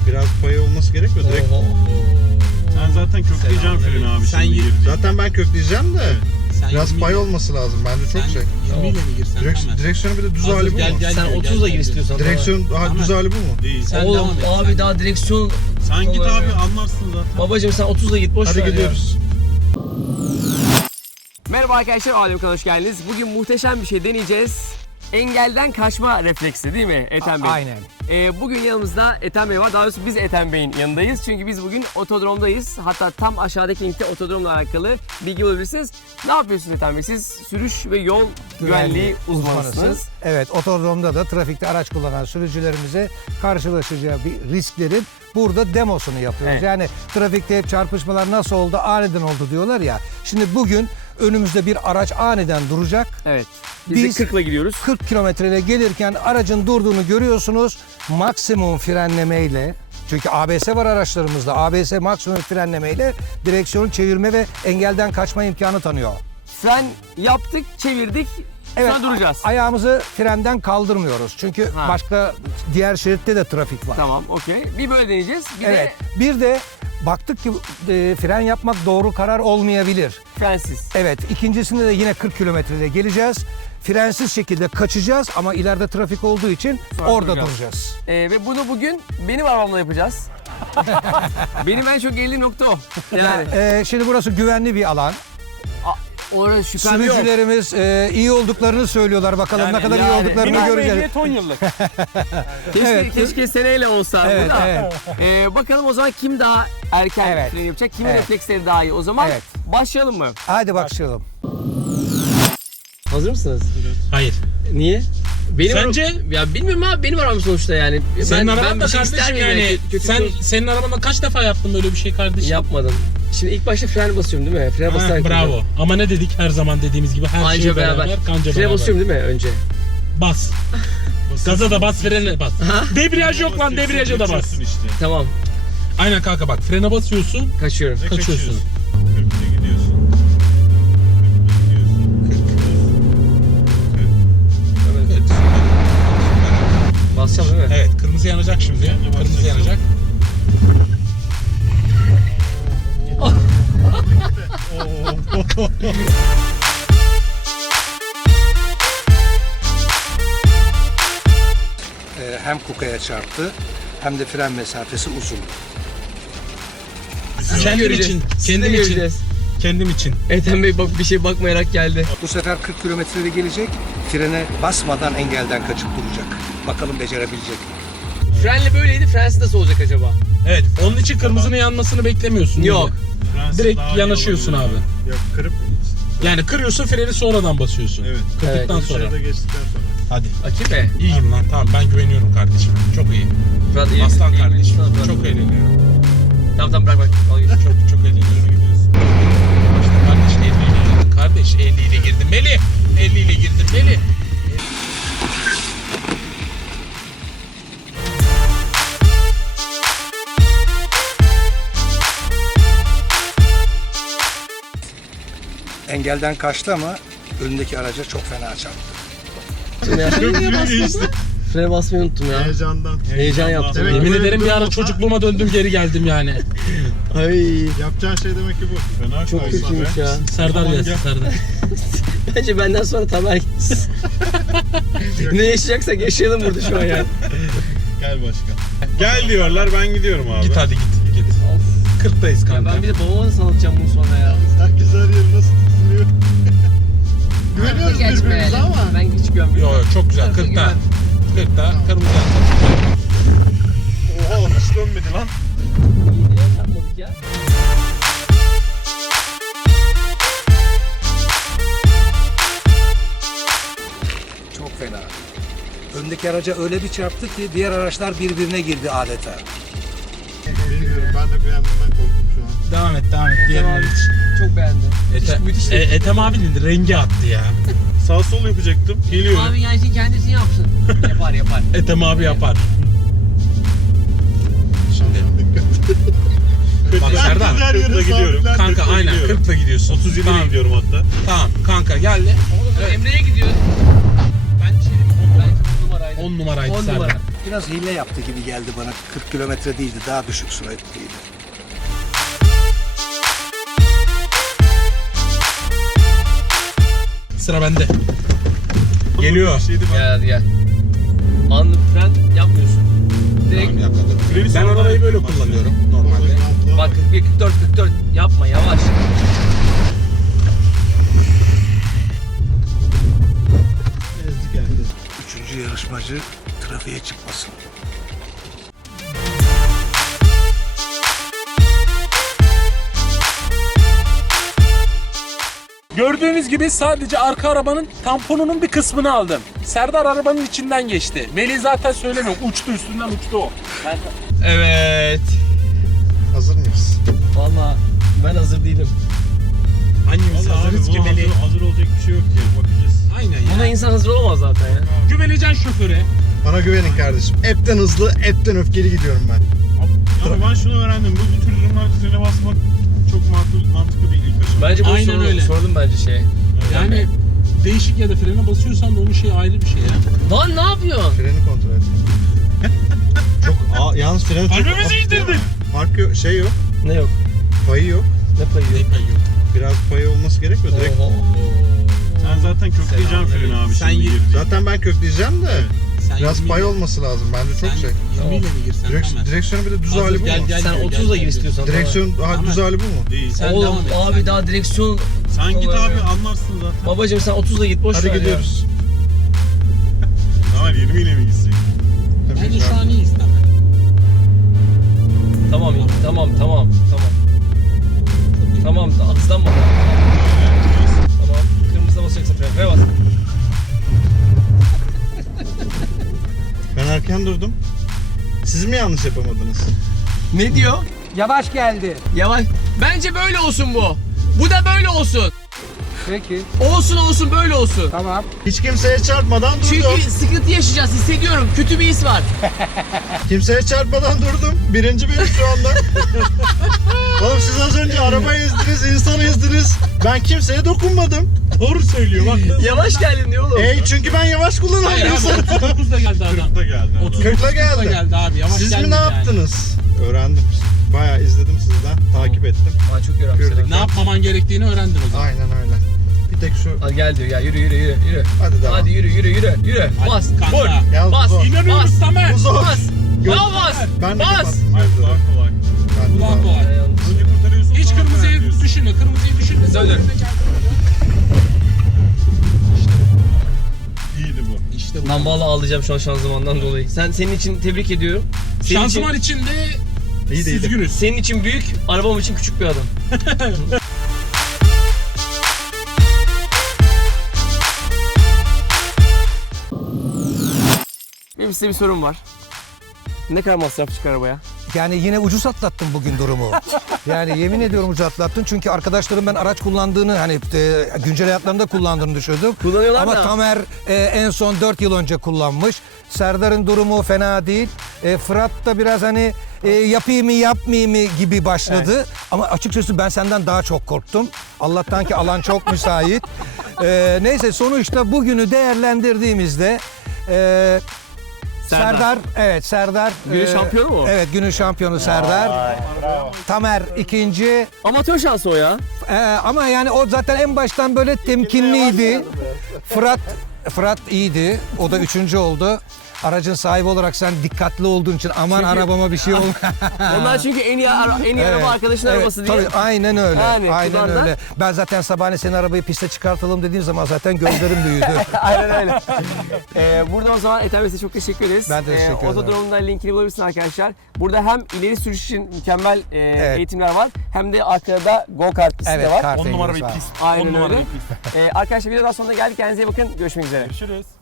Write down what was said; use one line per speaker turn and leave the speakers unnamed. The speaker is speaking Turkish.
Biraz payı olması gerekmiyor direkt. Sen zaten kökleyeceksin freni abi.
Sen
şimdi girdiğin.
Zaten ben kökleyeceğim de
Sen
biraz
20
pay
ile-
olması lazım bence çok
Sen
şey.
20 ile mi girsen tamam.
Direksiyonu bir de düz
Hazır,
hali bu
gel,
mu?
gel.
Sen 30'la gir istiyorsan.
Direksiyon düz hali bu mu?
Değil.
Sen
Oğlum
devam et,
abi
sen.
daha direksiyon.
Sen git
Vallahi
abi
ya.
anlarsın zaten.
Babacım sen 30'la git boş ver
Hadi
ya.
gidiyoruz.
Merhaba arkadaşlar, Alem kanalına hoş geldiniz. Bugün muhteşem bir şey deneyeceğiz. Engelden kaçma refleksi değil mi Ethem Bey?
Aynen.
Bugün yanımızda Ethem Bey var. Daha doğrusu biz Ethem Bey'in yanındayız. Çünkü biz bugün otodromdayız. Hatta tam aşağıdaki linkte otodromla alakalı bilgi bulabilirsiniz. Ne yapıyorsunuz Ethem Bey? Siz sürüş ve yol güvenliği uzmanısınız.
Evet, otodromda da trafikte araç kullanan sürücülerimize karşılaşacağı bir risklerin burada demosunu yapıyoruz.
Evet.
Yani trafikte hep çarpışmalar nasıl oldu, aniden oldu diyorlar ya. Şimdi bugün önümüzde bir araç aniden duracak.
Evet. Biz
Biz-
de 40'la gidiyoruz.
40 kilometreyle gelirken aracın durduğunu görüyorsunuz. Maksimum frenlemeyle, çünkü ABS var araçlarımızda. ABS maksimum frenlemeyle direksiyonu çevirme ve engelden kaçma imkanı tanıyor.
Fren yaptık, çevirdik. Sonra duracağız.
Ayağımızı frenden kaldırmıyoruz. Çünkü
Ha.
başka diğer şeritte de trafik var.
Tamam, okey. Bir böyle deneyeceğiz. Bir
Evet. Bir de baktık ki fren yapmak doğru karar olmayabilir.
de frensiz.
Evet. İkincisinde de yine 40 kilometreyle geleceğiz. Frensiz şekilde kaçacağız ama ileride trafik olduğu için
Sonra
orada
duracağız.
duracağız.
Ve bunu bugün benim arabamla yapacağız. Benim en çok geldiğim nokta o. Yani
Şimdi burası güvenli bir alan.
orada şüphem yok.
Sürücülerimiz iyi olduklarını söylüyorlar. Bakalım ne kadar iyi olduklarını göreceğiz.
10 yıllık.
Keşke,
Evet.
keşke seneyle olsa
Evet,
bu da.
evet.
Bakalım o zaman kim daha erken
Evet.
fren yapacak, kimin
Evet.
refleksleri daha iyi. O zaman
Evet.
başlayalım mı?
Hadi başlayalım.
Hazır mısınız?
Hayır.
Niye? Benim
Sence?
Ya bilmiyorum abi, benim arabam sonuçta yani.
Senin araban da
bir şey ister
kardeşim
miyim
yani.
Kötü
Sen
şey
senin arabanda kaç defa yaptın böyle bir şey kardeşim?
yapmadım. Şimdi ilk başta fren basıyorum değil mi? Fren
Ha,
basarak
bravo. Ama ne dedik her zaman dediğimiz gibi her
Anca
şey
beraber.
kanca
Fren
beraber.
basıyorum değil mi önce?
Bas. Gaza da bas, frene bas. Debriyaj yok lan, debriyaja da bas.
Işte.
Tamam,
Aynen kanka bak, frene basıyorsun,
kaçıyorum.
kaçıyorsun.
40'la gidiyorsun. 40'la gidiyorsun.
Basacağım değil mi?
Evet, kırmızı yanacak şimdi.
Yanacak,
Kırmızı
basacak.
yanacak.
Hem kukaya çarptı hem de fren mesafesi uzun.
Kendim
göreceğiz.
için,
Siz de
kendim için,
göreceğiz.
kendim için.
Ethem Bey bak bir şey bakmayarak geldi.
Bu sefer 40 kilometrede gelecek. Frene basmadan engelden kaçıp duracak. Bakalım becerebilecek mi?
Frenle böyleydi, frensiz nasıl olacak acaba?
Evet, onun için kırmızının yanmasını beklemiyorsun.
Yok.
Fransız
Direkt
daha iyi
yanaşıyorsun
olabilir.
abi.
Yok kırıp.
Yani kırıyorsun, freni sonradan basıyorsun.
Evet.
Kırdıktan
Evet.
sonra.
Dışarıda geçtikten sonra.
Hadi.
Açayım mı?
İyiyim lan, tamam, ben güveniyorum kardeşim. Çok iyi.
Fırat iyi.
Aslan
iyi,
kardeşim.
Fırat, Fırat.
Çok eğleniyorum.
Tamam bırak. Al git.
Çok eğleniyorum. İşte kardeş 50 ile girdin. Kardeş 50 ile girdin. Melih 50 ile girdin. Melih.
Engelden kaçtı ama önündeki araca çok fena çarptı.
Frene basmayı unuttum ya.
Heyecandan.
Heyecan yaptım.
Demek
Yemin
böyle
ederim bir ara
olsa-
çocukluğuma döndüm, geri geldim yani.
Ay.
Yapacağın şey demek ki bu. Fena
Çok
kaysa
kötüymüş
be.
ya.
Serdar
Tamam,
gelsin,
gel.
Serdar.
Bence benden sonra Tamer gitsin. Ne yaşayacaksak yaşayalım burada şu an yani.
Gel başkan. Gel diyorlar, ben gidiyorum abi.
Git hadi git. 40'tayız
Ya
kanka.
ben bir de babama da sanatacağım bunu sonra ya.
Herkes her yeri nasıl tutuluyor? Güveniyoruz birbirimize
Geçmeyelim.
ama.
Ben hiç güvenmiyorum.
Yo, çok güzel. 40'ta. 40'ta kırmızı yanacak.
Oha hiç dönmedi lan.
İyi ya, yapmadık ya.
Çok fena. Öndeki araca öyle bir çarptı ki diğer araçlar birbirine girdi adeta.
Bilmiyorum, ben de beğendiğimden korktum şu an.
Devam et. Diğerine geç.
Çok beğendim. Müthiş.
Ethem abinin rengi attı ya.
Sağ sol yapacaktım. Geliyorum.
Abi yani kendisini yapsın. Yapar.
Ethem abi yapar. Şimdi. Bak Serdar.
Her yere
40'la gidiyorum.
sabitler,
Kanka
40'la
aynen
gidiyorum.
40'la gidiyorsun.
37
Tamam.
ile gidiyorum hatta.
Tamam kanka geldi. Evet.
Emre'ye gidiyoruz.
Ben şey diyeyim,
Bence 10 numaraydı.
10 numaraydı
10
Serdar.
numara.
Biraz hile yaptı gibi geldi bana. 40 kilometre değildi, daha düşük süratliydi.
Sıra bende. Geliyor.
Bir şeydi
Gel hadi gel. Anlık fren yapmıyorsun. Direkt
Tamam, yapmadım.
Freni
Ben
sonra
arabayı böyle
yaptım.
kullanıyorum normalde.
bak 41, 44, 44 yapma yavaş.
Ezdi geldi.
Üçüncü yarışmacı trafiğe çıkmasın.
Gördüğünüz gibi sadece arka arabanın tamponunun bir kısmını aldım. Serdar arabanın içinden geçti. Melih zaten söylemiyorum. Uçtu, üstünden uçtu o.
Evet.
Hazır mıyız?
Vallahi ben hazır değilim.
Hangimiz
Vallahi abi
hazırız ki
buna
Melih?
hazır olacak bir şey yok ya. Bakacağız.
Aynen
Buna
ya.
insan hazır olamaz zaten ya.
Güveneceksin şoföre.
Bana güvenin kardeşim. Hepten hızlı, hepten öfkeli gidiyorum ben.
Ama ben şunu öğrendim. Bu tür durumlarda frene basmak çok mantıklı değil ilk aşamada.
Bence bunu
Aynen öyle.
sordum bence şey.
Yani değişik ya da frene basıyorsan da onun şey ayrı bir şey ya.
Lan ne yapıyorsun?
Freni kontrol et. Çok yalnız freni çok...
Kalbimizi indirdin.
Fark yok, şey yok,
Ne yok?
payı yok.
Ne payı yok?
Biraz payı olması gerekmiyor direkt.
Oho.
Sen zaten kökleyeceksin freni abi
Sen
şimdi
yirmi-
girdin.
Zaten ben kökleyeceğim de
Sen
biraz
20
pay
ile-
olması lazım. Bence çok
sen
şey.
20 ile mi girsen hemen?
Direksiyonu bir de düz
Hazır,
hali bu
gel,
mu?
gel.
Sen 30'la gir istiyorsan.
Direksiyon
Tamam.
düz hali bu mu?
Değil.
Sen
Oğlum
devam et,
abi
sen.
daha direksiyon.
Sen git
Vallahi
abi
ya.
anlarsın zaten.
Babacım sen 30'la git boş ver
Hadi
ya.
gidiyoruz.
Ne var 20 ile mi gitsek?
Bence şu an iyiyiz tamam.
Tamam tamam tamam tamam.
Çok iyi.
Tamam hızlanma. Tamam. Kırmızıda basacaksın frene bas.
Ben erken durdum. Siz mi yanlış yapamadınız?
Ne diyor?
Yavaş geldi.
Yavaş. Bence böyle olsun bu. Bu da böyle olsun.
Peki,
Olsun böyle olsun.
tamam.
Hiç kimseye çarpmadan durdum.
Çünkü sıkıntı yaşayacağız hissediyorum. Kötü bir his var.
Kimseye çarpmadan durdum. Birinci benim şu anda. Oğlum siz az önce araba ezdiniz, insan ezdiniz. Ben kimseye dokunmadım.
Doğru söylüyor bak.
Yavaş geldin diyor oğlum.
Çünkü ben yavaş
Hayır
kullanıyorum
abi
insan.
39'da geldi adam.
40'da geldi.
40'la geldi.
geldi abi. Yavaş
Siz mi
gelmedi
ne
yani.
yaptınız? Öğrendim. Bayağı izledim sizden, takip ettim.
Aa, çok yoruyorum
Gördük.
seni.
Ne yapmaman gerektiğini öğrendin o zaman.
Aynen öyle. Bir tek şu...
Hadi gel diyor ya yürü.
Hadi devam.
Hadi yürü. Bas.
kanka.
Vur.
Yalnız
Bas.
zor.
İnanıyor musun Tamer?
Bu zor.
Bas.
Yok.
Daha bas.
Ben de
Bas.
kapattım
Hayır
gözleri.
daha kolay.
Ben de
Ulan
daha-
kolay.
Önce kurtarıyorsun
Hiç
sonra
kırmızıyı
fren diyorsun.
düşünme. Kırmızıyı düşünme. Sen
Söyle.
önüne gel.
İyiydi bu.
İşte bu.
Lan vallahi ağlayacağım şu an şanzımandan dolayı. Senin için tebrik ediyorum. Senin
Şanzıman
için,
içinde
İyi de iyiydi.
üzgünüz.
senin için büyük, arabam için küçük bir adam. Benim size bir sorum var. Ne kadar masraf çıkar arabaya?
Yani yine ucuz atlattın bugün durumu. Yani yemin ediyorum ucuz atlattın. Çünkü arkadaşlarım ben araç kullandığını hani güncel hayatlarında kullandığını düşündüm.
Kullanıyorlar
Ama
da.
Tamer en son 4 yıl önce kullanmış. Serdar'ın durumu fena değil. Fırat da biraz hani yapayım mı yapmayayım mı gibi başladı. Ama açıkçası ben senden daha çok korktum. Allah'tan ki alan çok müsait. Neyse sonuçta bugünü değerlendirdiğimizde... Serdar, evet Serdar.
Günün şampiyonu mu?
Evet günün şampiyonu Serdar. Tamer ikinci.
Amatör şansı o ya.
Ama yani o zaten en baştan böyle temkinliydi. Fırat iyiydi. O da üçüncü oldu. Aracın sahibi olarak sen dikkatli olduğun için aman arabama bir şey olma.
Onlar çünkü en iyi araba arkadaşın arabası diye.
Tabii aynen öyle.
Yani,
aynen
kulağında-
öyle. Ben zaten sabahleyin senin arabayı piste çıkartalım dediğim zaman zaten gözlerim büyüdü.
Aynen öyle. Burada o zaman Ethem Bey size çok teşekkür ederiz.
Ben de teşekkür ederim.
Otodrome'da linkini bulabilirsiniz arkadaşlar. Burada hem ileri sürüş için mükemmel eğitimler var hem de arkada go-kart pisti
Evet,
de var.
kart
10 numara bir
eğlencesi var.
pist.
Aynen
10 numara
öyle.
bir pist.
Arkadaşlar videodan sonuna geldik. Kendinize iyi bakın. Görüşmek üzere.
Görüşürüz.